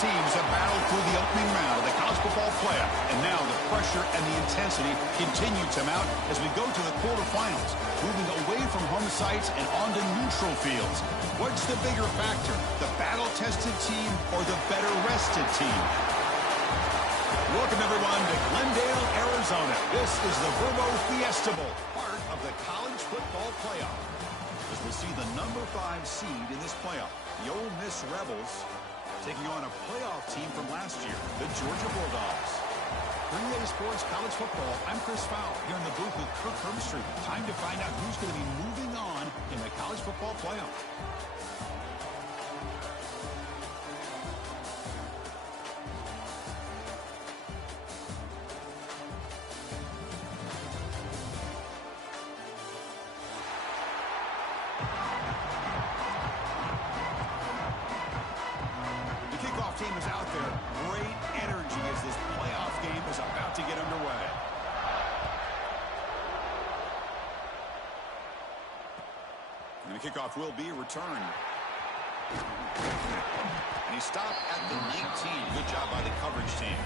teams have battled through the opening round of the college football playoff, and now the pressure and the intensity continue to mount as we go to the quarterfinals, moving away from home sites and onto neutral fields. What's the bigger factor, the battle-tested team or the better-rested team? Welcome, everyone, to Glendale, Arizona. This is the Verbo Fiesta Bowl, part of the college football playoff. As we see the number 5 seed in this playoff, the Ole Miss Rebels, taking on a playoff team from last year, the Georgia Bulldogs. 3A Sports College Football, I'm Chris Fowler, here in the booth with Kirk Herbstreit. Time to find out who's going to be moving on in the college football playoff. Team is out there. Great energy as this playoff game is about to get underway. And the kickoff will be returned. And he stopped at the 19. Good job by the coverage team.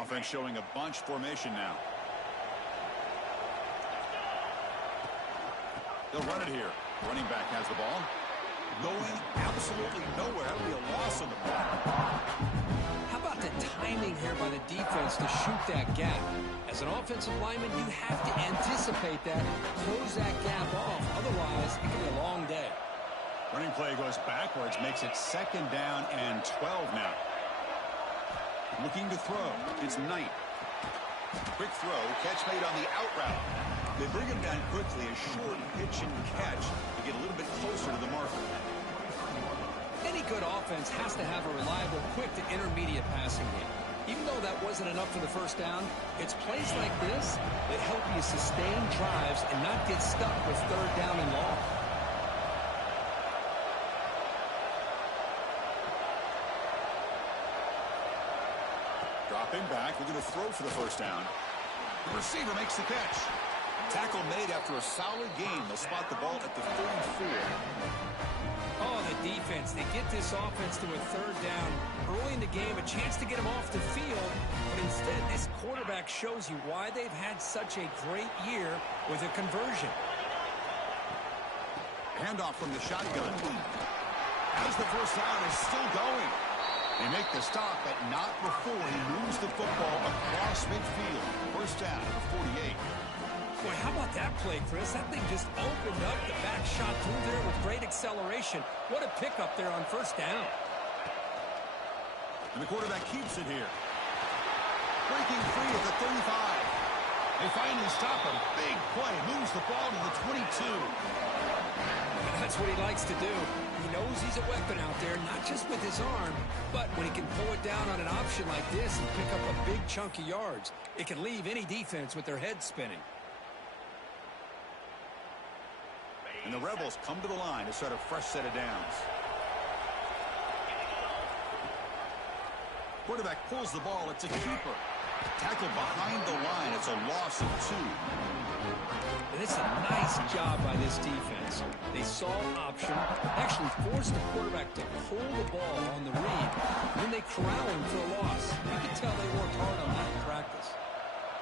Offense showing a bunch formation now. They'll run it here. Running back has the ball. Going absolutely nowhere. That'll be a loss on the play. How about the timing here by the defense to shoot that gap? As an offensive lineman, you have to anticipate that, close that gap off. Otherwise, it can be a long day. Running play goes backwards, makes it 2nd down and 12 now. Looking to throw. It's Knight. Quick throw. Catch made on the out route. They bring him down quickly. A short pitch and catch to get a little bit closer to the marker. Any good offense has to have a reliable, quick to intermediate passing game. Even though that wasn't enough for the first down, it's plays like this that help you sustain drives and not get stuck with 3rd down and long. Dropping back, looking to throw for the first down. The receiver makes the catch. Tackle made after a solid gain. They'll spot the ball at the 34. Oh, the defense. They get this offense to a 3rd down. Early in the game, a chance to get them off the field. But instead, this quarterback shows you why they've had such a great year with a conversion. Handoff from the shotgun. As the first down is still going. They make the stop, but not before he moves the football across midfield. First down at the 48. Boy, how about that play, Chris? That thing just opened up. The back shot through there with great acceleration. What a pickup there on first down. And the quarterback keeps it here. Breaking free at the 35. They finally stop him. Big play. Moves the ball to the 22. That's what he likes to do. He knows he's a weapon out there, not just with his arm, but when he can pull it down on an option like this and pick up a big chunk of yards, it can leave any defense with their head spinning. And the Rebels come to the line to start a fresh set of downs. Quarterback pulls the ball. It's a keeper. Tackle behind the line. It's a loss of 2. And it's a nice job by this defense. They saw option, actually forced the quarterback to pull the ball on the read, and then they corral him for a loss. You can tell they worked hard on that in practice.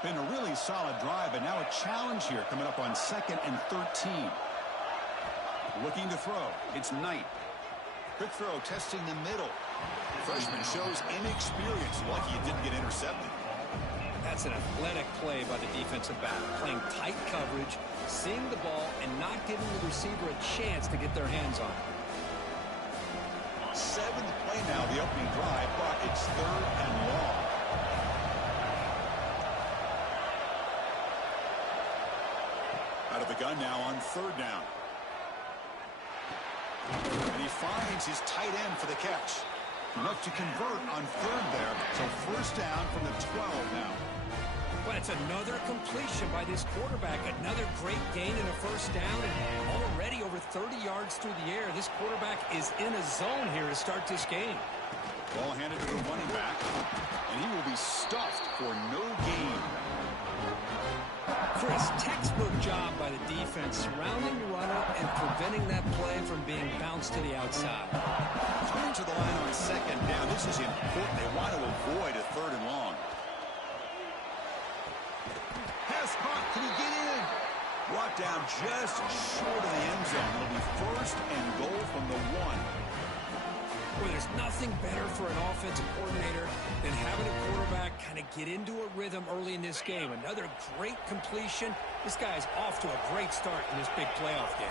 Been a really solid drive, but now a challenge here coming up on 2nd and 13. Looking to throw. It's Knight. Quick throw, testing the middle. Freshman shows inexperience. Lucky it didn't get intercepted. That's an athletic play by the defensive back, playing tight coverage, seeing the ball, and not giving the receiver a chance to get their hands on it. 7th play now, the opening drive, but it's 3rd and long. Out of the gun now on 3rd down. And he finds his tight end for the catch. Enough to convert on 3rd there, so first down from the 12 now. Well, it's another completion by this quarterback. Another great gain in a first down, and already over 30 yards through the air. This quarterback is in a zone here to start this game. Ball handed to the running back, and he will be Chris, textbook job by the defense, surrounding the runner and preventing that play from being bounced to the outside. Coming to the line on second down. This is important. They want to avoid a third and long. Pass caught. Can he get in? Brought down just short of the end zone. It'll be first and goal from the 1. Well, there's nothing better for an offensive coordinator than having a quarterback kind of get into a rhythm early in this game. Another great completion. This guy's off to a great start in this big playoff game.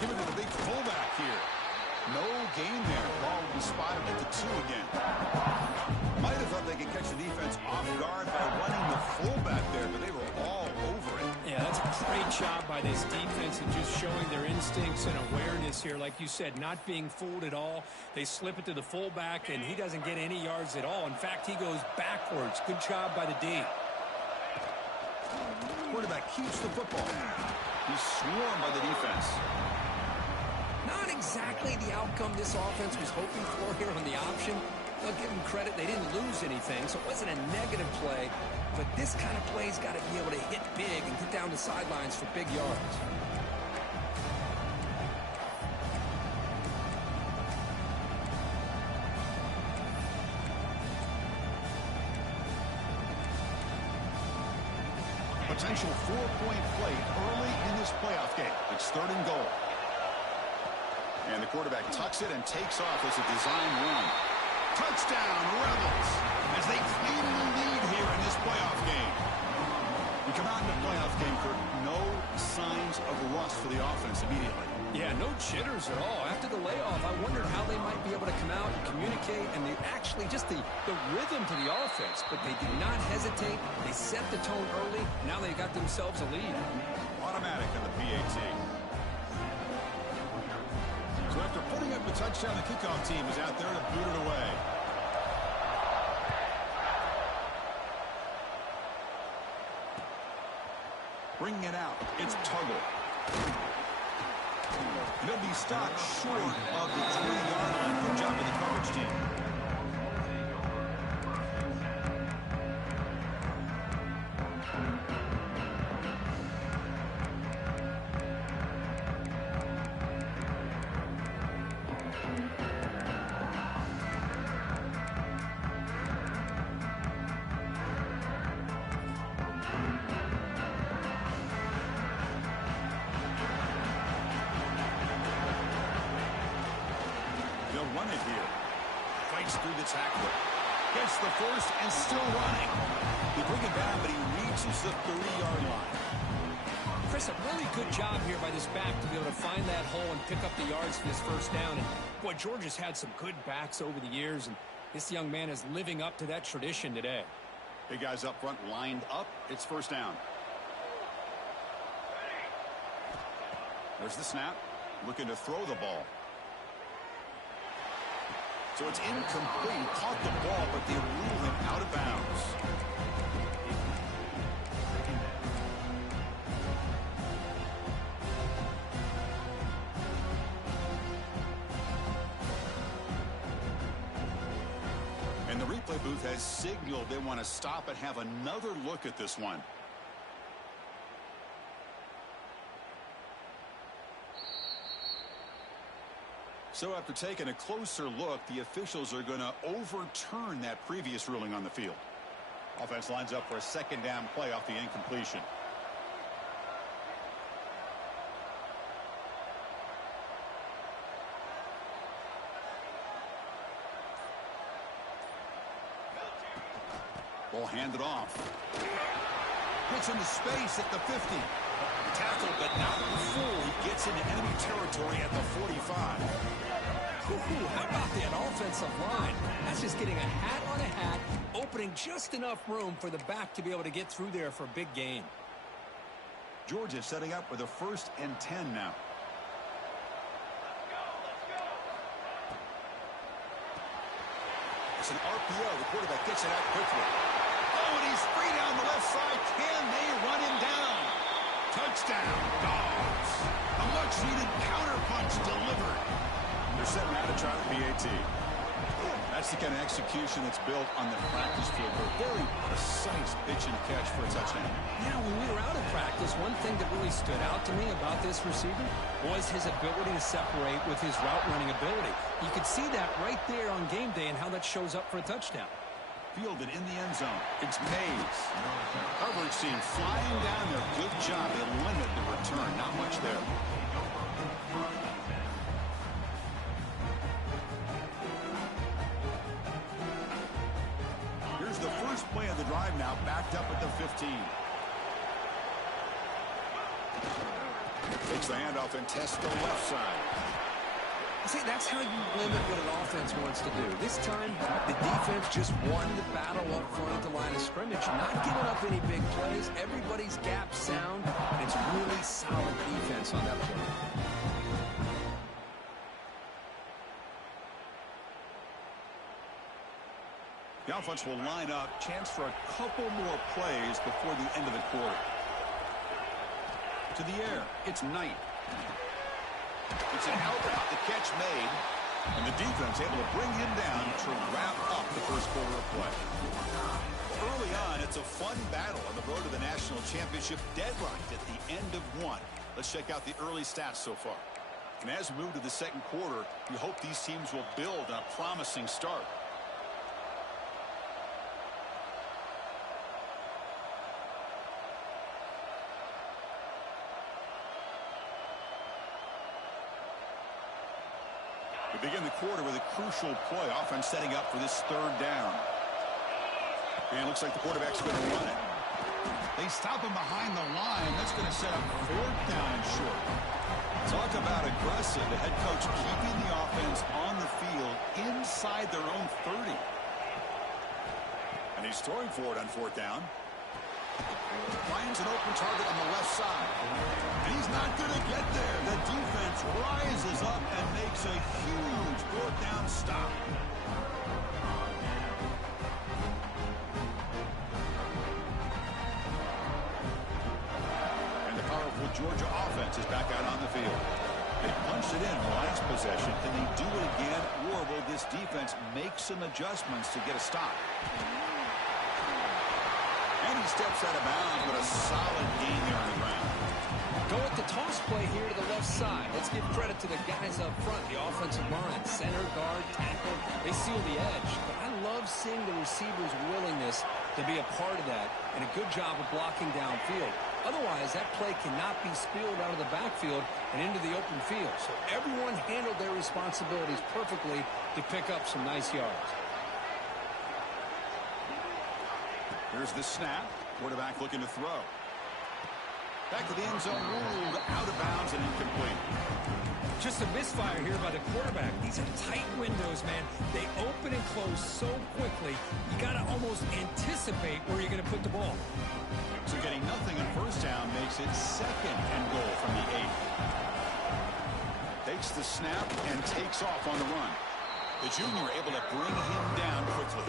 Give it to the big fullback here. No gain there. Ball will be spotted at the 2 again. Might have thought they could catch the defense off guard by running the fullback there, but they were all over it. Yeah, that's a great job by this defense and just showing their instincts and awareness here. Like you said, not being fooled at all. They slip it to the fullback, and he doesn't get any yards at all. In fact, he goes backwards. Good job by the D. Quarterback keeps the football. He's swarmed by the defense. Not exactly the outcome this offense was hoping for here on the option. I'll give them credit. They didn't lose anything, so it wasn't a negative play. But this kind of play's got to be able to hit big and get down the sidelines for big yards. Potential 4-point play early in this playoff game. It's third and goal. And the quarterback tucks it and takes off as a design run. Touchdown, Rebels, as they claim the lead here in this playoff game. We come out in the playoff game, Kurt. No signs of rust for the offense immediately. Yeah, no jitters at all. After the layoff, I wondered how they might be able to come out and communicate, and they actually just the rhythm to the offense. But they did not hesitate. They set the tone early. Now they got themselves a lead. Automatic on the PAT. So after putting up a touchdown, the kickoff team is out there to boot it away. Bringing it out, it's Tuggle. And he'll be stopped short of the 20-yard line. Good job of the coverage team. Run it here. Fights through the tackler. Gets the first and still running. They bring it down, but he reaches the 30-yard line. Chris, a really good job here by this back to be able to find that hole and pick up the yards for this first down. And boy, Georgia's had some good backs over the years, and this young man is living up to that tradition today. Big guys up front lined up. It's first down. There's the snap. Looking to throw the ball. So it's incomplete. He caught the ball, but they rule him out of bounds. And the replay booth has signaled they want to stop and have another look at this one. So after taking a closer look, the officials are going to overturn that previous ruling on the field. Offense lines up for a second down play off the incompletion. Ball handed off. Gets into space at the 50. Tackled, but not before he gets into enemy territory at the 45. How about that offensive line? That's just getting a hat on a hat, opening just enough room for the back to be able to get through there for a big gain. Georgia setting up with a 1st and 10 now. It's an RPO. The quarterback gets it out quickly. Oh, and he's free down the left side. Can they run him down? Touchdown, Dogs. A much-needed counterpunch delivered. They're setting out to try the PAT. That's the kind of execution that's built on the practice field. A very precise pitch and catch for a touchdown. Yeah, when we were out of practice, one thing that really stood out to me about this receiver was his ability to separate with his route running ability. You could see that right there on game day and how that shows up for a touchdown. Fielded in the end zone. It's Mays. Coverage team flying down there. Good job. They limit the return. Not much there. Here's the first play of the drive now, backed up at the 15. Takes the handoff and tests the left side. See, that's how you limit what an offense wants to do. This time, the defense just won the battle up front at the line of scrimmage, not giving up any big plays. Everybody's gap sound, and it's really solid defense on that play. The offense will line up, chance for a couple more plays before the end of the quarter. To the air, it's Knight. It's an out route, the catch made, and the defense able to bring him down to wrap up the first quarter of play. Early on, it's a fun battle on the road to the national championship, deadlocked at the end of one. Let's check out the early stats so far. And as we move to the second quarter, we hope these teams will build on a promising start. We begin the quarter with a crucial play. Offense setting up for this third down. And it looks like the quarterback's going to run it. They stop him behind the line. That's going to set up fourth down and short. Talk about aggressive. The head coach keeping the offense on the field inside their own 30. And he's throwing for it on fourth down. Finds an open target on the left side. And he's not going to get there. The defense rises up and makes a huge fourth down stop. And the powerful Georgia offense is back out on the field. They punched it in last possession. Can they do it again, or will this defense make some adjustments to get a stop? And he steps out of bounds, but a solid gain there on the ground. Go with the toss play here to the left side. Let's give credit to the guys up front, the offensive line, center, guard, tackle. They seal the edge. But I love seeing the receiver's willingness to be a part of that and a good job of blocking downfield. Otherwise, that play cannot be spilled out of the backfield and into the open field. So everyone handled their responsibilities perfectly to pick up some nice yards. Here's the snap. Quarterback looking to throw. Back to the end zone, ruled out of bounds and incomplete. Just a misfire here by the quarterback. These are tight windows, man. They open and close so quickly, you got to almost anticipate where you're going to put the ball. So getting nothing on first down makes it second and goal from the 8. Takes the snap and takes off on the run. The junior able to bring him down quickly.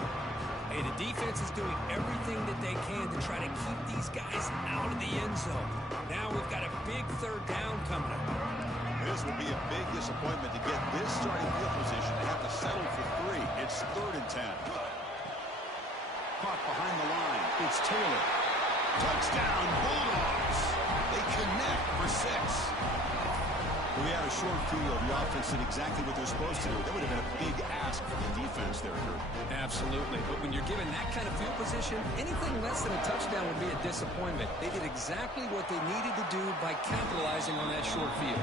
Hey, the defense is doing everything that they can to try to keep these guys out of the end zone. Now we've got a big third down coming up. This will be a big disappointment to get this starting field position. They have to settle for 3. It's 3rd and 10. Caught behind the line. It's Taylor. Touchdown, Bulldogs. They connect for 6. If we had a short field, the offense did exactly what they're supposed to do. That would have been a big ask for the defense there, Kurt. Absolutely. But when you're given that kind of field position, anything less than a touchdown would be a disappointment. They did exactly what they needed to do by capitalizing on that short field.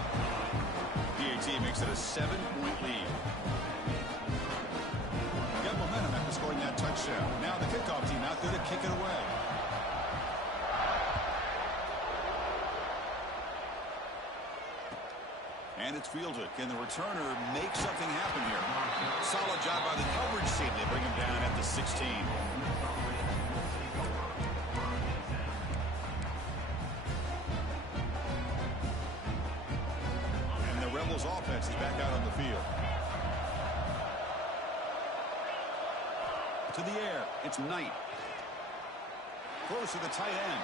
PAT makes it a 7-point lead. Got momentum after scoring that touchdown. Now the kickoff team out there to kick it away. And it's fielded. Can the returner make something happen here? Solid job by the coverage team. They bring him down at the 16. And the Rebels offense is back out on the field. To the air. It's Knight. Close to the tight end.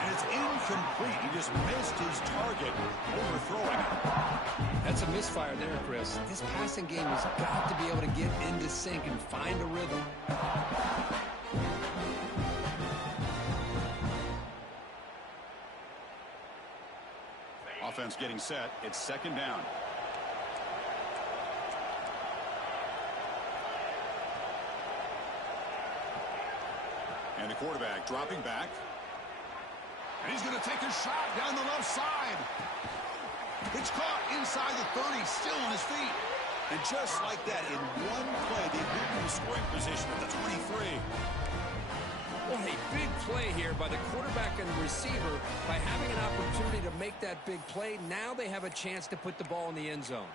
And it's incomplete. He just missed his target, overthrowing it. That's a misfire there, Chris. This passing game has got to be able to get into sync and find a rhythm. Offense getting set. It's second down. And the quarterback dropping back. And he's going to take a shot down the left side. It's caught inside the 30, still on his feet. And just like that, in one play, they moved into scoring position at the 23. What a big play here by the quarterback and the receiver. By having an opportunity to make that big play, now they have a chance to put the ball in the end zone.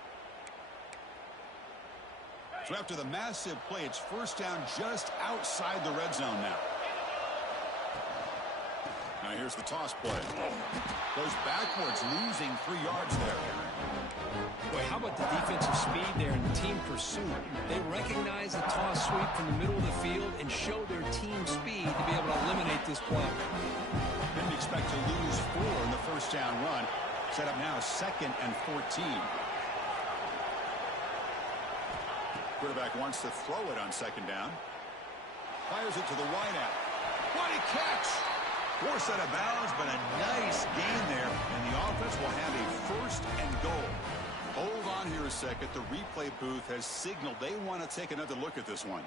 So after the massive play, it's first down just outside the red zone now. Now here's the toss play. Goes backwards, losing 3 yards there. Boy, how about the defensive speed there and team pursuit? They recognize the toss sweep from the middle of the field and show their team speed to be able to eliminate this play. Didn't expect to lose 4 in the first down run. Set up now 2nd and 14. Quarterback wants to throw it on second down. Fires it to the wideout. What a catch! Forced out of bounds, but a nice gain there. And the offense will have a first and goal. Hold on here a second. The replay booth has signaled they want to take another look at this one.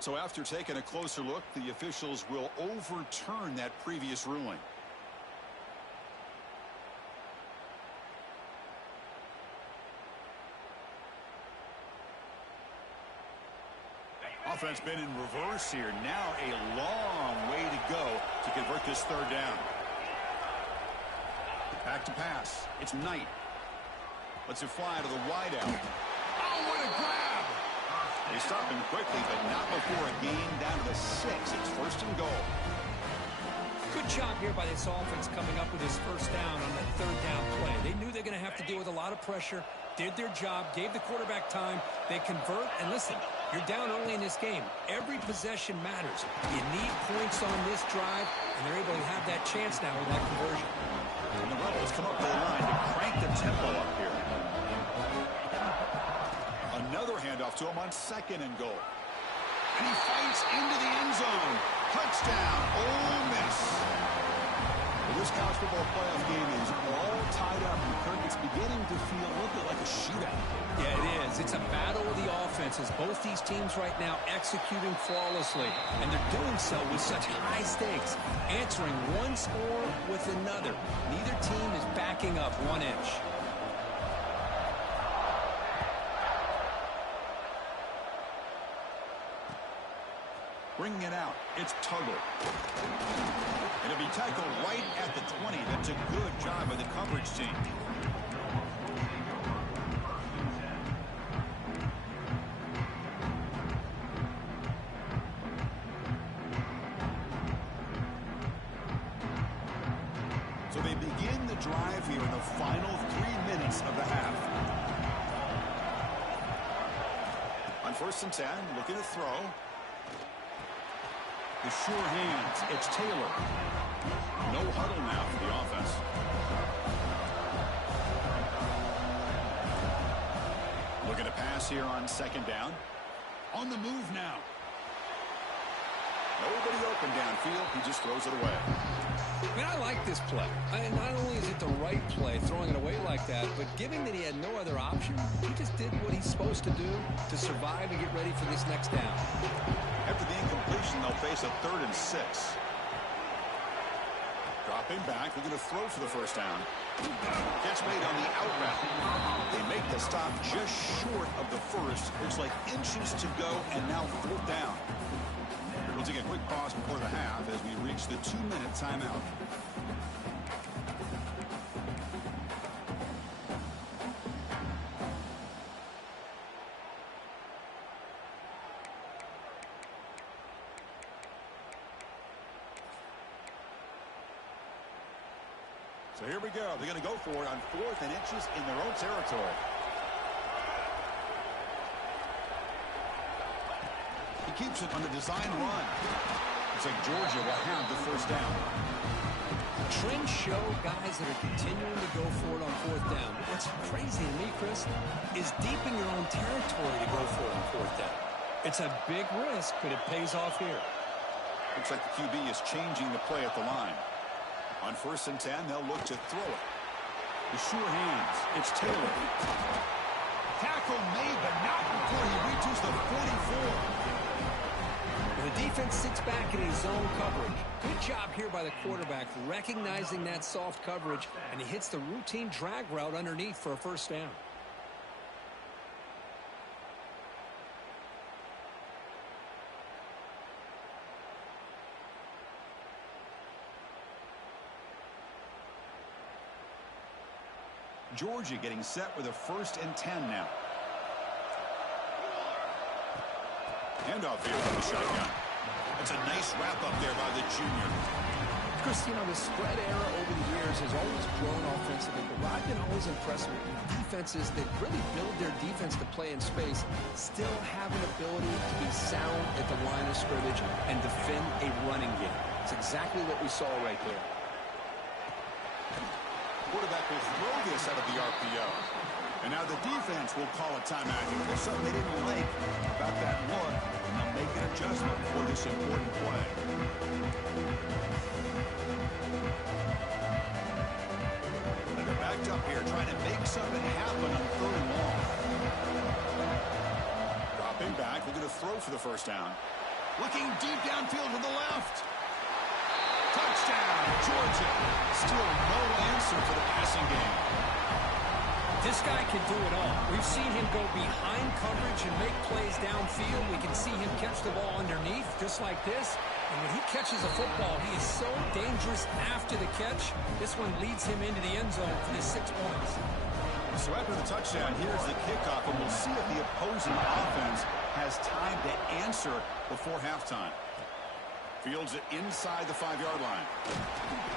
So after taking a closer look, the officials will overturn that previous ruling. Offense been in reverse here. Now a long way to go to convert this third down. Back to pass. It's Knight. Lets it fly to the wideout. Oh, what a grab! They stop him quickly, but not before a gain down to the 6. It's first and goal. Good job here by this offense coming up with his first down on that third down play. They knew they're going to have to deal with a lot of pressure, did their job, gave the quarterback time. They convert, and listen, you're down early in this game. Every possession matters. You need points on this drive, and they're able to have that chance now with that conversion. And the Rebels come up the line to crank the tempo up here. Another handoff to him on second and goal. And he fights into the end zone. Touchdown, Ole Miss. Well, this college football playoff game is all tied up. And Kirk, it's beginning to feel a little bit like a shootout. Yeah, it is. It's a battle of the offenses. Both these teams right now executing flawlessly. And they're doing so with such high stakes. Answering one score with another. Neither team is backing up 1 inch. Bringing it out. It's Tuggle. It'll be tackled right at the 20. That's a good job by the coverage team. So they begin the drive here in the final 3 minutes of the half. On 1st and 10, looking to throw. The sure hands. It's Taylor. No huddle now for the offense. Looking to pass here on second down. On the move now. Nobody open downfield. He just throws it away. I mean, I like this play. And not only is it the right play, throwing it away like that, but given that he had no other option, he just did what he's supposed to do to survive and get ready for this next down. After the incompletion, they'll face a 3rd and 6. Dropping back, they're going to throw for the first down. Catch made on the out route. They make the stop just short of the first. Looks like inches to go, and now 4th down. We'll take a quick pause before the half as we reach the 2-minute timeout. So here we go. They're going to go for it on 4th and inches in their own territory. He keeps it on the design run. Looks like Georgia will have the first down. Trends show guys that are continuing to go for it on fourth down. But what's crazy to me, Chris, is deep in your own territory to go for it on fourth down. It's a big risk, but it pays off here. Looks like the QB is changing the play at the line. On 1st and 10, they'll look to throw it. The sure hands. It's Taylor. Tackle made, but not before he reaches the 44. The defense sits back in his zone coverage. Good job here by the quarterback recognizing that soft coverage, and he hits the routine drag route underneath for a first down. Georgia getting set with a 1st and 10 now. Handoff here from the shotgun. It's a nice wrap up there by the junior. Chris, you know, the spread era over the years has always grown offensively, but what I've been always impressed with defenses that really build their defense to play in space still have an ability to be sound at the line of scrimmage and defend a running game. It's exactly what we saw right there. Quarterback will throw this out of the RPO. And now the defense will call a timeout here. There's something they didn't like about that look, and they'll make an adjustment for this important play. And they're backed up here trying to make something happen on 3rd and long. Dropping back, looking to throw for the first down. Looking deep downfield to the left. Touchdown, Georgia. Still no answer for the passing game. This guy can do it all. We've seen him go behind coverage and make plays downfield. We can see him catch the ball underneath, just like this. And when he catches a football, he is so dangerous after the catch. This one leads him into the end zone for the 6 points. So after the touchdown, here's the kickoff, and we'll see if the opposing offense has time to answer before halftime. Fields it inside the 5-yard line.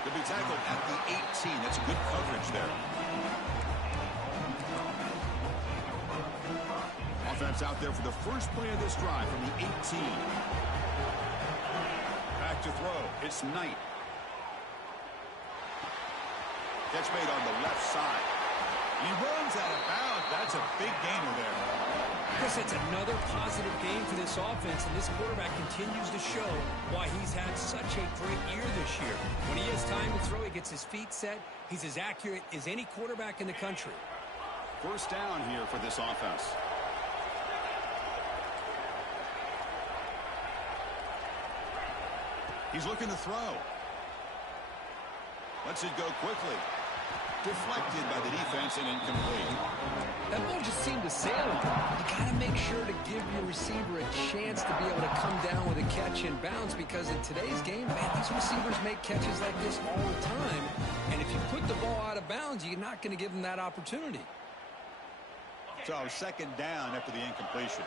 He'll be tackled at the 18. That's good coverage there. Offense out there for the first play of this drive from the 18. Back to throw. It's Knight. Catch made on the left side. He runs out of bounds. That's a big gainer there. Chris, it's another positive game for this offense, and this quarterback continues to show why he's had such a great year this year. When he has time to throw, he gets his feet set. He's as accurate as any quarterback in the country. First down here for this offense. He's looking to throw. Lets it go quickly. Deflected by the defense and incomplete. That ball just seemed to sail him. You got to make sure to give your receiver a chance to be able to come down with a catch and bounce, because in today's game, man, these receivers make catches like this all the time. And if you put the ball out of bounds, you're not going to give them that opportunity. So 2nd down after the incompletion.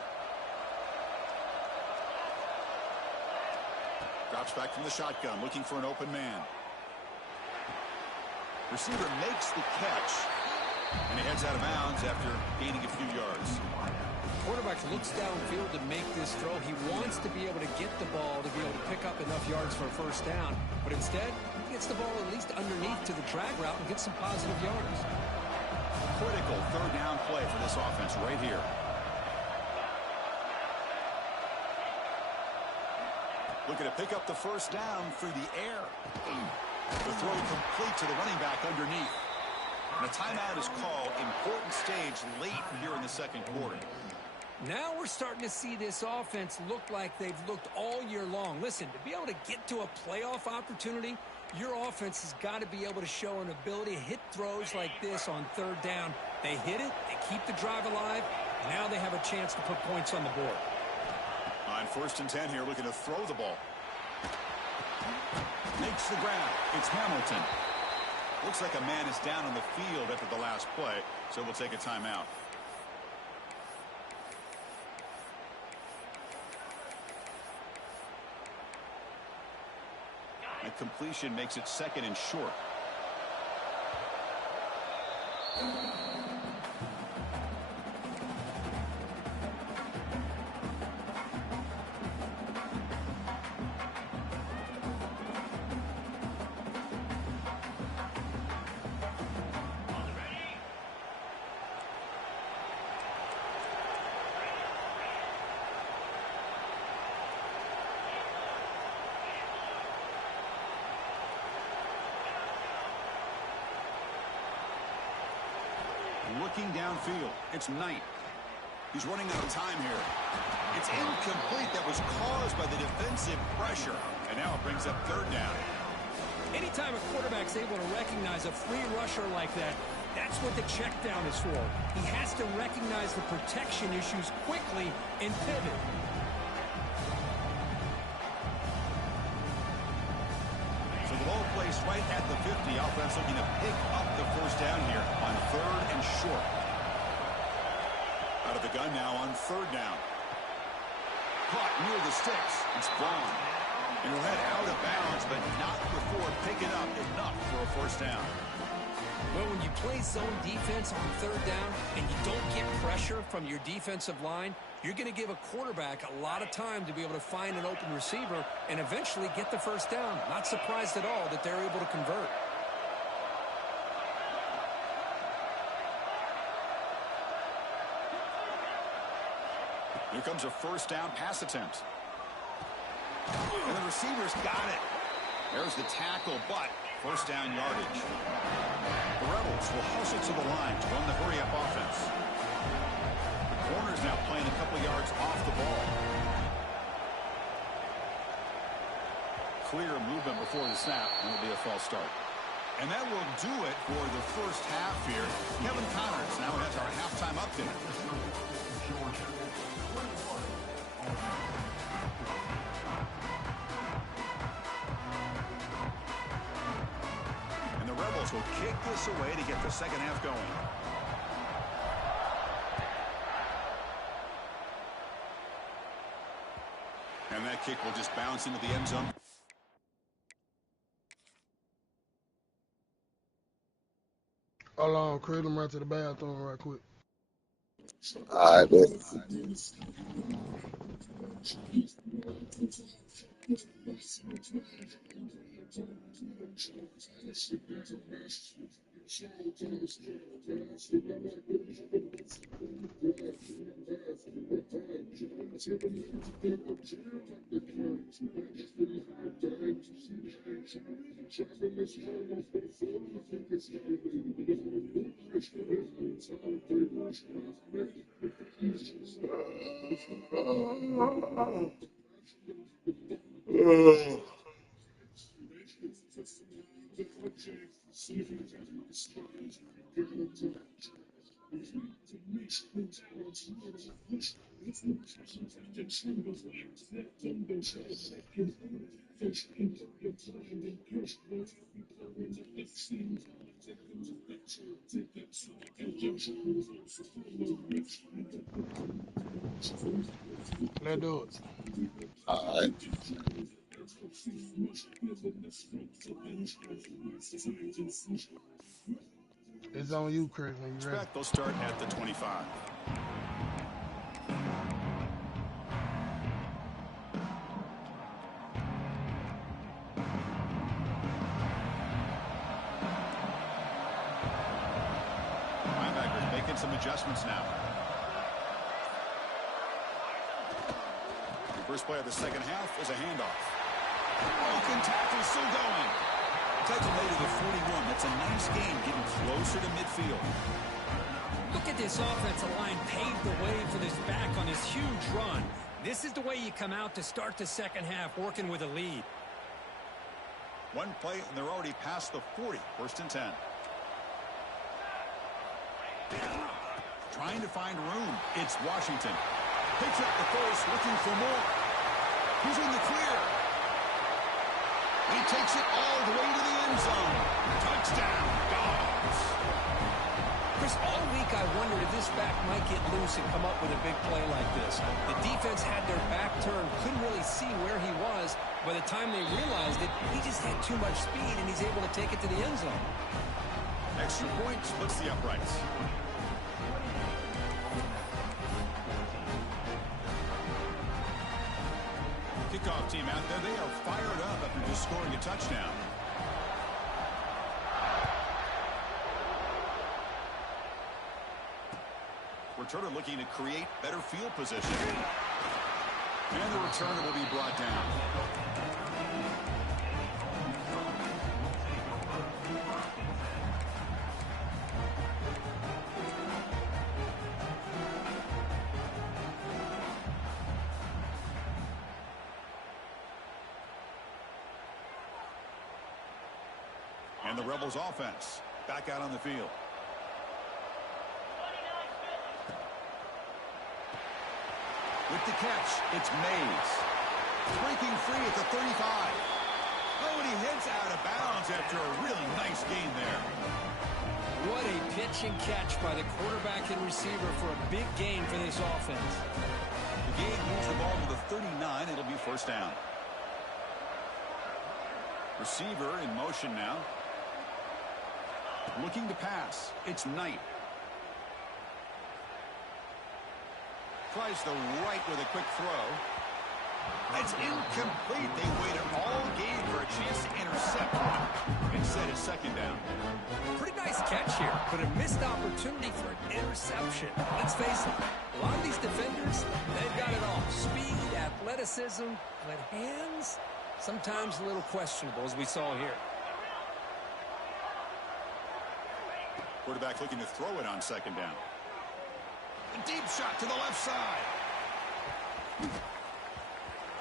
Drops back from the shotgun, looking for an open man. Receiver makes the catch, and he heads out of bounds after gaining a few yards. Quarterback looks downfield to make this throw. He wants to be able to get the ball to be able to pick up enough yards for a first down, but instead, he gets the ball at least underneath to the drag route and gets some positive yards. Critical 3rd down play for this offense right here. Looking to pick up the first down through the air. The throw complete to the running back underneath. And a timeout is called. Important stage late here in the 2nd quarter. Now we're starting to see this offense look like they've looked all year long. Listen, to be able to get to a playoff opportunity, your offense has got to be able to show an ability to hit throws like this on 3rd down. They hit it, they keep the drive alive, now they have a chance to put points on the board. On 1st and 10 here, looking to throw the ball. Makes the grab. It's Hamilton. Looks like a man is down on the field after the last play, so we'll take a timeout. And completion makes it 2nd and short. looking downfield. It's Knight. He's running out of time here. It's incomplete. That was caused by the defensive pressure. And now it brings up third down. Anytime a quarterback's able to recognize a free rusher like that, that's what the check down is for. He has to recognize the protection issues quickly and pivot. So the ball placed right at the 50. Offense looking to pick up the first down here on third and short. Out of the gun now on third down. Caught near the sticks. It's Vaughn. And we'll head out of bounds, but not before picking up enough for a first down. Well, when you play zone defense on third down and you don't get pressure from your defensive line, you're going to give a quarterback a lot of time to be able to find an open receiver and eventually get the first down. Not surprised at all that they're able to convert. Here comes a first down pass attempt. And the receiver's got it. There's the tackle, but first down yardage. The Rebels will hustle to the line to run the hurry-up offense. The corner's now playing a couple yards off the ball. Clear movement before the snap, and it'll be a false start. And that will do it for the first half here. Kevin Connors now has our halftime update. Will kick this away to get the second half going. And that kick will just bounce into the end zone. Hold on, Chris. I'm right to the bathroom right quick. All right, man. Let's do it. All right. It's on you, Chris, when you're ready. They'll start at the 25. Linebackers making some adjustments now. The first play of the second half is a handoff. Broken tackle still going. Tackle made to the 41. That's a nice game, getting closer to midfield. Look at this offensive line paved the way for this back on this huge run. This is the way you come out to start the second half, working with a lead. One play, and they're already past the 40. First and 10. Trying to find room. It's Washington. Picks up the first, looking for more. He's in the clear. He takes it all the way to the end zone. Touchdown, Dogs. Chris, all week I wondered if this back might get loose and come up with a big play like this. The defense had their back turned, couldn't really see where he was. By the time they realized it, he just had too much speed, and he's able to take it to the end zone. Extra point splits the uprights. Kickoff team out there. They are fired up after just scoring a touchdown. Returner looking to create better field position. And the returner will be brought down. the Rebels offense back out on the field. With the catch, it's Mays. Breaking free at the 35. Oh, and he hits out of bounds after a really nice gain there. What a pitch and catch by the quarterback and receiver for a big gain for this offense. The game moves the ball to the 39. It'll be first down. Receiver in motion now. Looking to pass. It's Knight. Tries the right with a quick throw. It's incomplete. They waited all game for a chance to intercept. Instead, it's second down. Pretty nice catch here, but a missed opportunity for an interception. Let's face it, a lot of these defenders, they've got it all. Speed, athleticism, but hands, sometimes a little questionable, as we saw here. Quarterback looking to throw it on second down. A deep shot to the left side.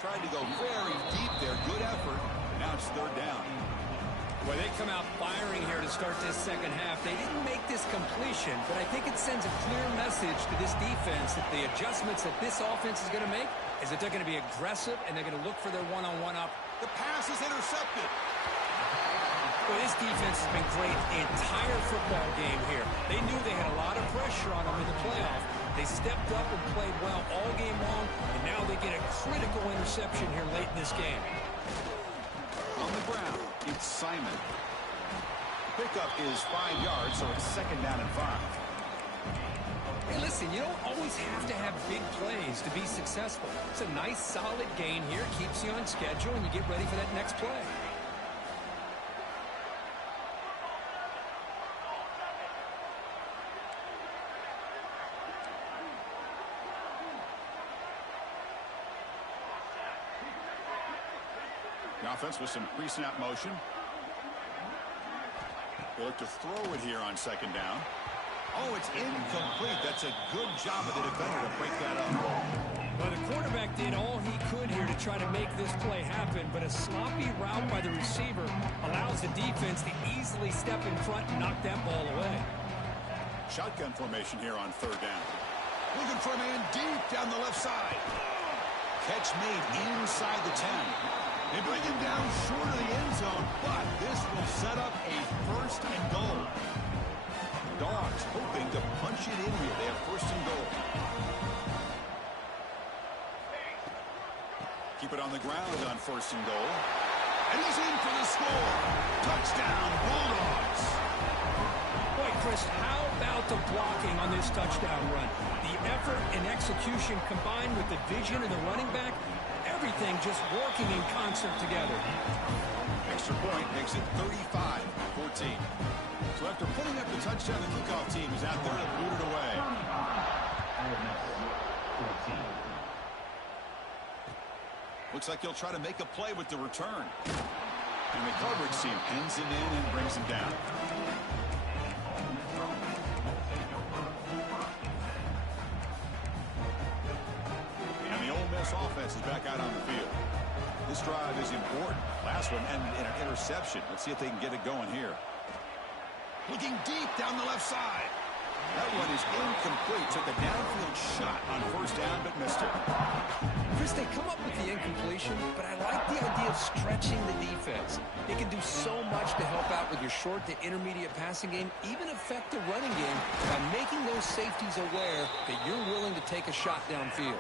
Tried to go very deep there. Good effort. Now it's third down. Well, they come out firing here to start this second half. They didn't make this completion, but I think it sends a clear message to this defense that the adjustments that this offense is going to make is that they're going to be aggressive and they're going to look for their one-on-one up. The pass is intercepted. Well, this defense has been great the entire football game here. They knew they had a lot of pressure on them in the playoff. They stepped up and played well all game long, and now they get a critical interception here late in this game. On the ground, it's Simon. The pickup is 5 yards, so it's second down and 5. Hey, listen, you don't always have to have big plays to be successful. It's a nice, solid gain here. Keeps you on schedule, and you get ready for that next play. The offense with some pre-snap motion. They look to throw it here on second down. Oh, it's incomplete. That's a good job of the defender to break that up. Well, the quarterback did all he could here to try to make this play happen, but a sloppy route by the receiver allows the defense to easily step in front and knock that ball away. Shotgun formation here on third down. Looking for a man deep down the left side. Catch made inside the 10. They bring him down short of the end zone, but this will set up a first and goal. Dogs hoping to punch it in here. They have first and goal. Keep it on the ground on first and goal. And he's in for the score. Touchdown, Bulldogs. Boy, Chris, how about the blocking on this touchdown run? The effort and execution combined with the vision of the running back, everything just working in concert together. Extra point makes it 35-14. So after putting up the touchdown, the kickoff team is out there to boot it away. Looks like he'll try to make a play with the return. And the coverage team pins him in and brings him down. And the Ole Miss offense is back out on the field. This drive is important. Last one ended in an interception. Let's see if they can get it going here. Looking deep down the left side. That one is incomplete. Took a downfield shot on first down, but missed it. Chris, they come up with the incompletion, but I like the idea of stretching the defense. It can do so much to help out with your short to intermediate passing game, even affect the running game by making those safeties aware that you're willing to take a shot downfield.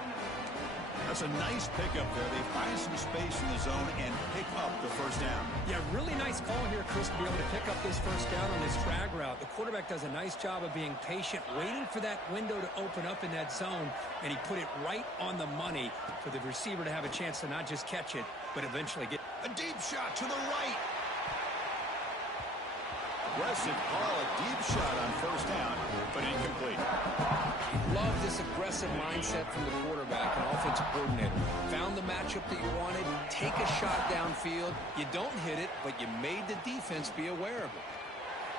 That's a nice pickup there. They find some space in the zone and pick up the first down. Yeah, really nice call here, Chris, to be able to pick up this first down on this drag route. The quarterback does a nice job of being patient, waiting for that window to open up in that zone, and he put it right on the money for the receiver to have a chance to not just catch it, but eventually get a deep shot to the right. Aggressive call, a deep shot on first down, but incomplete. Love this aggressive mindset from the quarterback and offensive coordinator. Found the matchup that you wanted, take a shot downfield. You don't hit it, but you made the defense be aware of it.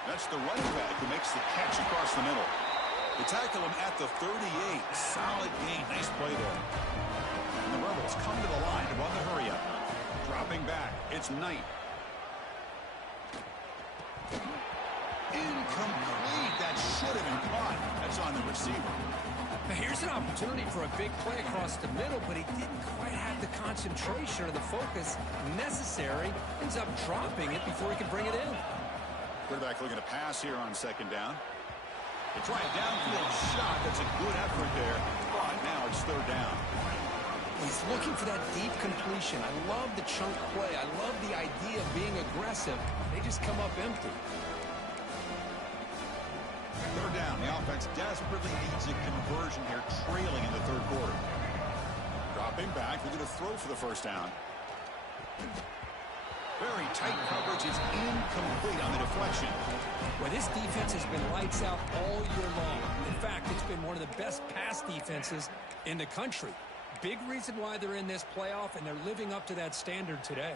That's the running back who makes the catch across the middle. They tackle him at the 38. Solid gain. Nice play there. And the Rebels come to the line to run the hurry up. Dropping back, it's Knight. Incomplete. That should have been caught. That's on the receiver. Now here's an opportunity for a big play across the middle, but he didn't quite have the concentration or the focus necessary. Ends up dropping it before he could bring it in. Quarterback looking to pass here on second down. They try a downfield shot. That's a good effort there. But now it's third down. He's looking for that deep completion. I love the chunk play. I love the idea of being aggressive. They just come up empty. Third down. The offense desperately needs a conversion here, trailing in the third quarter. Dropping back. Looking to throw for the first down. Very tight coverage is incomplete on the deflection. Well, this defense has been lights out all year long. In fact, it's been one of the best pass defenses in the country. Big reason why they're in this playoff, and they're living up to that standard today.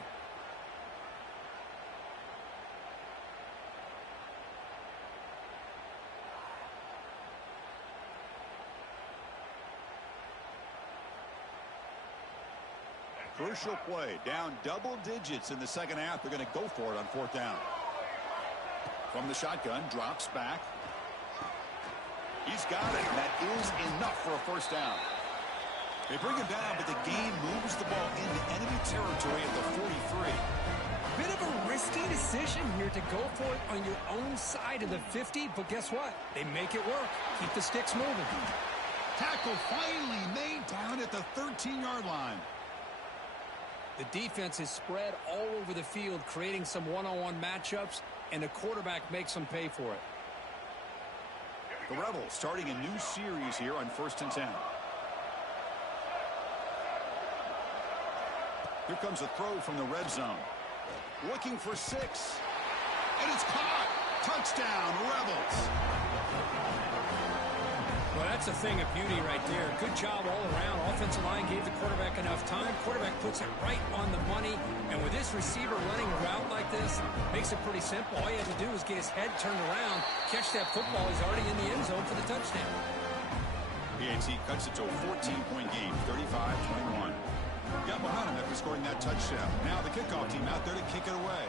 Crucial play. Down double digits in the second half. They're going to go for it on fourth down. From the shotgun, drops back. He's got it, and that is enough for a first down. They bring him down, but the game moves the ball into enemy territory at the 43. Bit of a risky decision here to go for it on your own side of the 50, but guess what? They make it work. Keep the sticks moving. Tackle finally made down at the 13-yard line. The defense is spread all over the field, creating some one-on-one matchups, and the quarterback makes them pay for it. The Rebels starting a new series here on 1st and 10. Here comes a throw from the red zone. Looking for 6. And it's caught. Touchdown, Rebels. Well, that's a thing of beauty right there. Good job all around. Offensive line gave the quarterback enough time. Quarterback puts it right on the money. And with this receiver running a route like this, makes it pretty simple. All you have to do is get his head turned around, catch that football. He's already in the end zone for the touchdown. PAT cuts it to a 14-point game, 35-21. Got momentum after scoring that touchdown. Now the kickoff team out there to kick it away.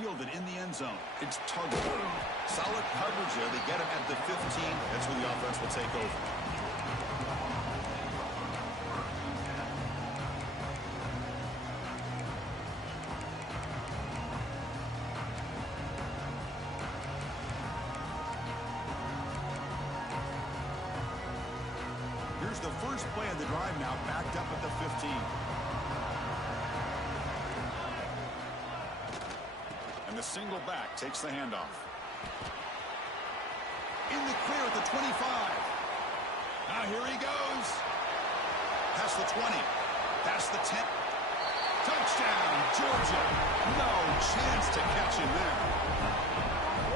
Fielded in the end zone. It's Tuggle. Solid coverage there. They get him at the 15. That's where the offense will take over. Here's the first play of the drive now, backed up at the 15. And the single back takes the handoff. In the clear at the 25. Now here he goes. Past the 20. Past the 10. Touchdown, Georgia. No chance to catch him there.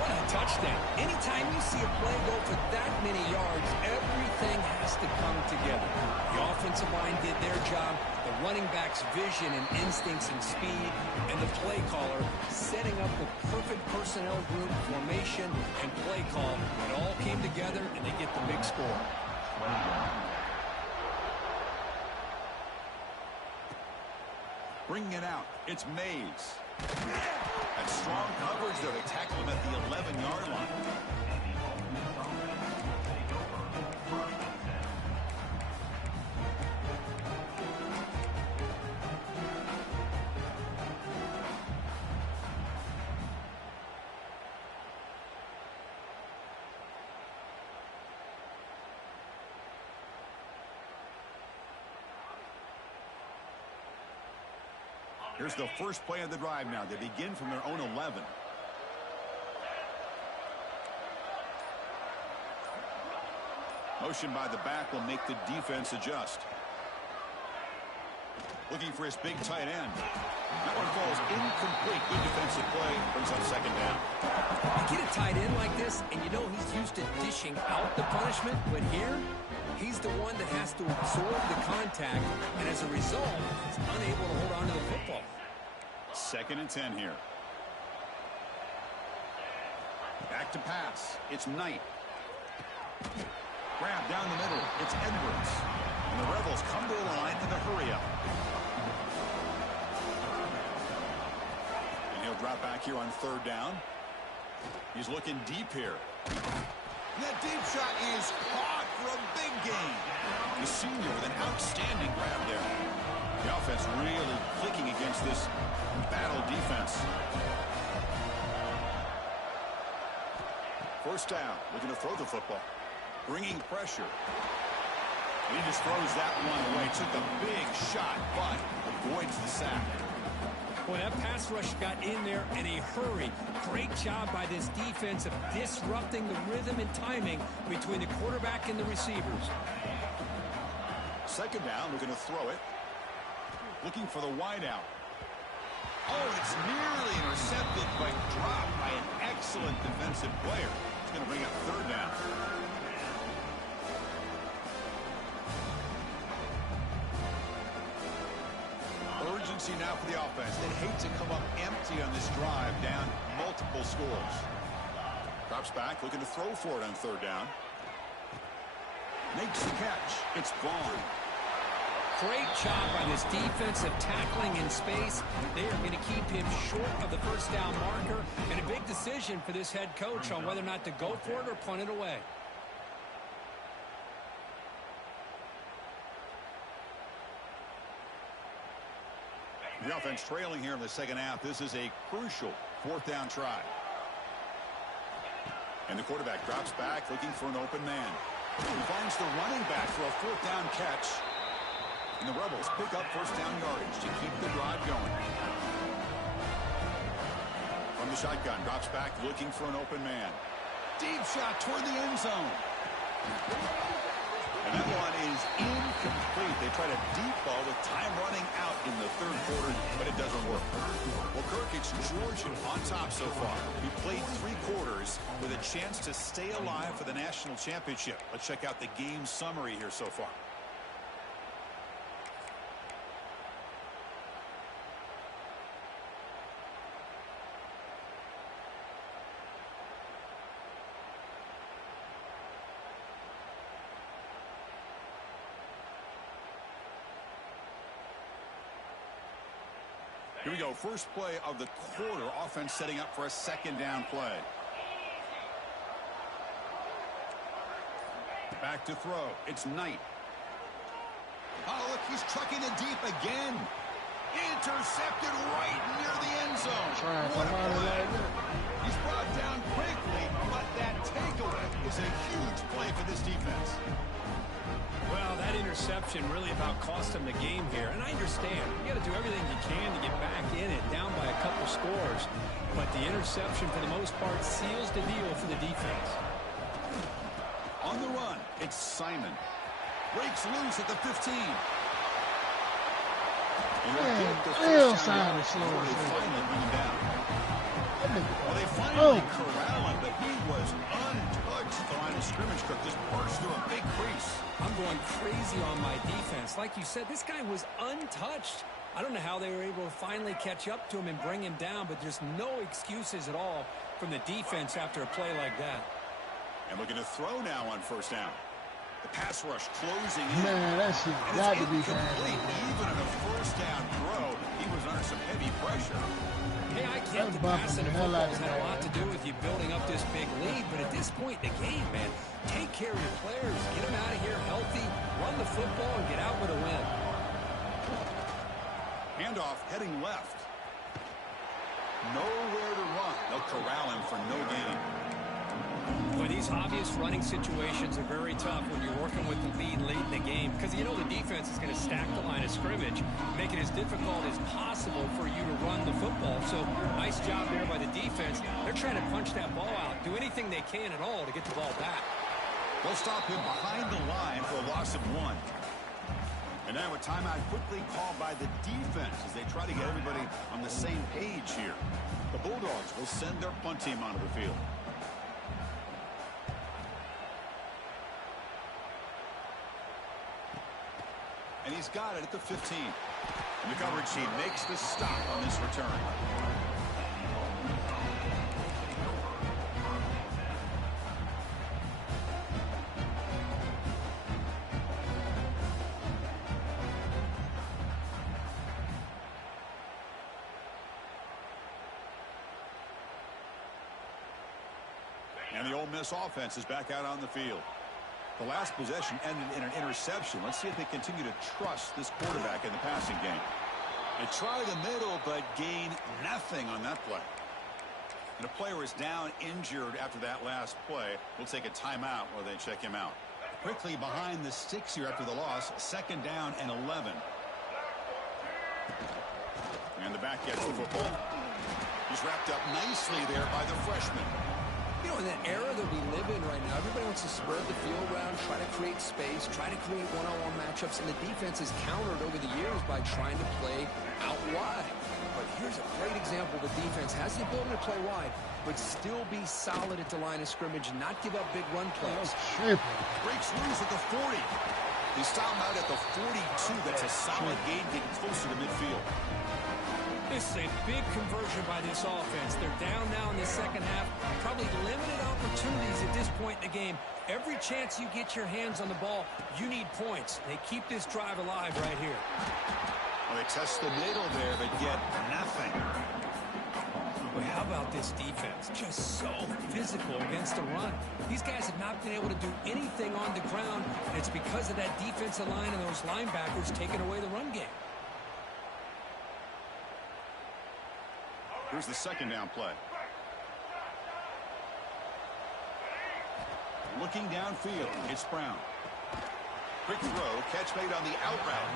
What a touchdown. Anytime you see a play go for that many yards, everything has to come together. The offensive line did their job, the running back's vision and instincts and speed, and the play caller setting up the perfect personnel group, formation, and play call. It all came together, and they get the big score. Bringing it out, it's Mays. That strong coverage there. They tackle him at the 11-yard line. Here's the first play of the drive now. They begin from their own 11. Motion by the back will make the defense adjust. Looking for his big tight end. That one falls incomplete. Good defensive play. Brings up second down. You get a tight end like this, and you know he's used to dishing out the punishment, but here, he's the one that has to absorb the contact, and as a result, he's unable to hold on to the football. 2nd and 10 here. Back to pass. It's Knight. Grab down the middle. It's Edwards. And the Rebels come to the line in the hurry up. drop back here on third down. He's looking deep here. And that deep shot is caught for a big gain. The senior with an outstanding grab there. The offense really clicking against this battle defense. First down, looking to throw the football. Bringing pressure. And he just throws that one away. Took a big shot, but avoids the sack. Well, that pass rush got in there in a hurry. Great job by this defense of disrupting the rhythm and timing between the quarterback and the receivers. Second down, looking to throw it. Looking for the wide out. Oh, it's nearly intercepted, but dropped by an excellent defensive player. It's going to bring up third down. Urgency now for the offense. They'd hate to come up empty on this drive, down multiple scores. Drops back, looking to throw for it on third down. Makes the catch. It's Vaughn. Great job by this defensive tackling in space. They are going to keep him short of the first down marker. And a big decision for this head coach on whether or not to go for it or punt it away. The offense trailing here in the second half. This is a crucial fourth down try. And the quarterback drops back looking for an open man. He finds the running back for a fourth down catch. And the Rebels pick up first down yardage to keep the drive going. From the shotgun, drops back looking for an open man. Deep shot toward the end zone. And that one is incomplete. They try to deep ball with time running out in the third quarter, but it doesn't work. Well, Kirk, it's Georgia on top so far. He played 3 quarters with a chance to stay alive for the national championship. Let's check out the game summary here so far. Here we go. First play of the quarter. Offense setting up for a second down play. Back to throw. It's Knight. Oh, look, he's trucking it deep again. Intercepted right near the end zone. What a play. He's brought down quickly, but that takeaway is a huge play for this defense. Well, that interception really about cost him the game here. And I understand. You got to do everything you can to get back in it, down by a couple scores. But the interception, for the most part, seals the deal for the defense. On the run, it's Simon. Breaks loose at the 15. Real Simon slow. They finally bring him down. Well, they finally corral him, but he was untouched at the line of scrimmage. Cook just burst through a big crease. I'm going crazy on my defense. Like you said, this guy was untouched. I don't know how they were able to finally catch up to him and bring him down, but there's no excuses at all from the defense after a play like that. And looking to throw now on first down. The pass rush closing in. Man, that shit got to be complete. Even on a first down throw, he was under some heavy pressure. Hey, I get the passing of football's had a lot to do with you building up this big lead, but at this point in the game, man, take care of your players, get them out of here healthy, run the football, and get out with a win. Handoff heading left. Nowhere to run. They'll corral him for no gain. Boy, these obvious running situations are very tough when you're working with the lead late in the game because you know the defense is going to stack the line of scrimmage, make it as difficult as possible for you to run the football. So nice job there by the defense. They're trying to punch that ball out, do anything they can at all to get the ball back. They'll stop him behind the line for a loss of 1. And now a timeout quickly called by the defense as they try to get everybody on the same page here. The Bulldogs will send their punt team onto the field. And he's got it at the 15. And the coverage team makes the stop on this return. And the Ole Miss offense is back out on the field. The last possession ended in an interception. Let's see if they continue to trust this quarterback in the passing game. They try the middle, but gain nothing on that play. And a player is down injured after that last play. We'll take a timeout while they check him out. Quickly behind the sticks here after the loss. 2nd down and 11. And the back gets the football. He's wrapped up nicely there by the freshman. You know, in that era that we live in right now, everybody wants to spread the field around, try to create space, try to create one-on-one matchups, and the defense has countered over the years by trying to play out wide. But here's a great example. The defense has the ability to play wide, but still be solid at the line of scrimmage and not give up big run plays. Breaks loose at the 40. They stop him out at the 42. That's a solid gain, getting closer to midfield. This is a big conversion by this offense. They're down now in the second half. Probably limited opportunities at this point in the game. Every chance you get your hands on the ball, you need points. They keep this drive alive right here. Well, they test the middle there, but get nothing. But how about this defense? Just so physical against the run. These guys have not been able to do anything on the ground, and it's because of that defensive line and those linebackers taking away the run game. Here's the 2nd down play. Looking downfield, it's Brown. Quick throw, catch made on the out route.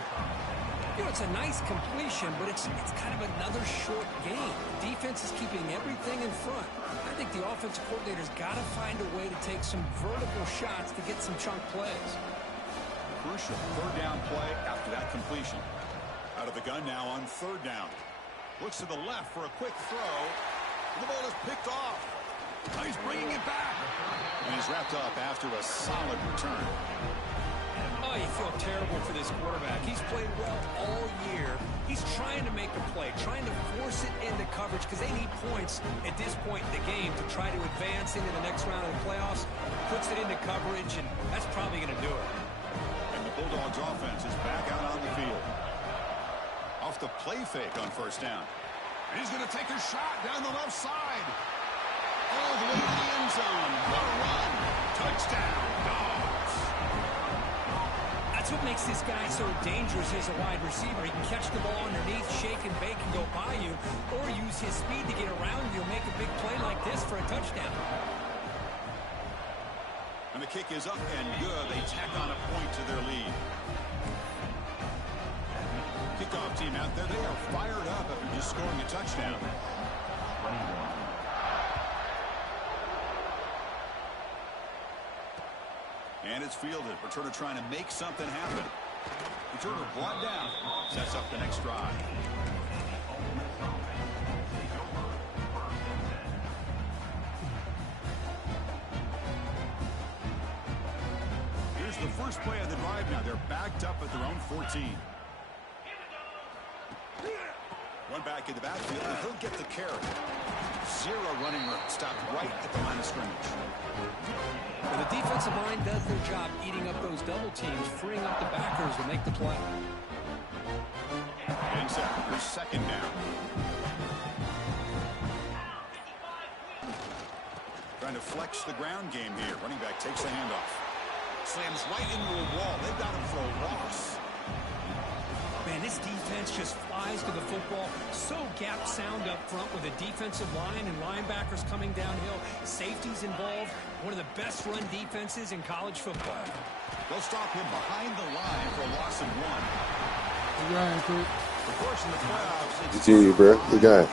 You know, it's a nice completion, but it's kind of another short game. Defense is keeping everything in front. I think the offensive coordinator's got to find a way to take some vertical shots to get some chunk plays. Crucial 3rd down play after that completion. Out of the gun now on 3rd down. Looks to the left for a quick throw. The ball is picked off. Oh, he's bringing it back. And he's wrapped up after a solid return. Oh, you feel terrible for this quarterback. He's played well all year. He's trying to make a play, trying to force it into coverage because they need points at this point in the game to try to advance into the next round of the playoffs. Puts it into coverage, and that's probably going to do it. And the Bulldogs offense is back out on the field. Off the play fake on 1st down. And he's going to take a shot down the left side. All the way to the end zone. What a run. Touchdown, Dogs. That's what makes this guy so dangerous as a wide receiver. He can catch the ball underneath, shake and bake and go by you, or use his speed to get around you and make a big play like this for a touchdown. And the kick is up and good. They tack on a point to their lead. Kickoff team out there, they are fired up after just scoring a touchdown. And it's fielded. Returner trying to make something happen. Returner brought down. Sets up the next drive. Here's the first play of the drive now. They're backed up at their own 14. Run back in the backfield, and he'll get the carry. 0 running room stopped right at the line of scrimmage. When the defensive line does their job eating up those double teams, freeing up the backers to make the play. Getting set for 2nd down. Trying to flex the ground game here. Running back takes the handoff. Slams right into a wall. They've got him for a loss. Man, this defense just flies to the football. So gap sound up front with a defensive line and linebackers coming downhill. Safeties involved. One of the best run defenses in college football. They'll stop him behind the line for a loss of 1. Good game, Chris. Of course, in the playoffs, Continue, bro. Good game.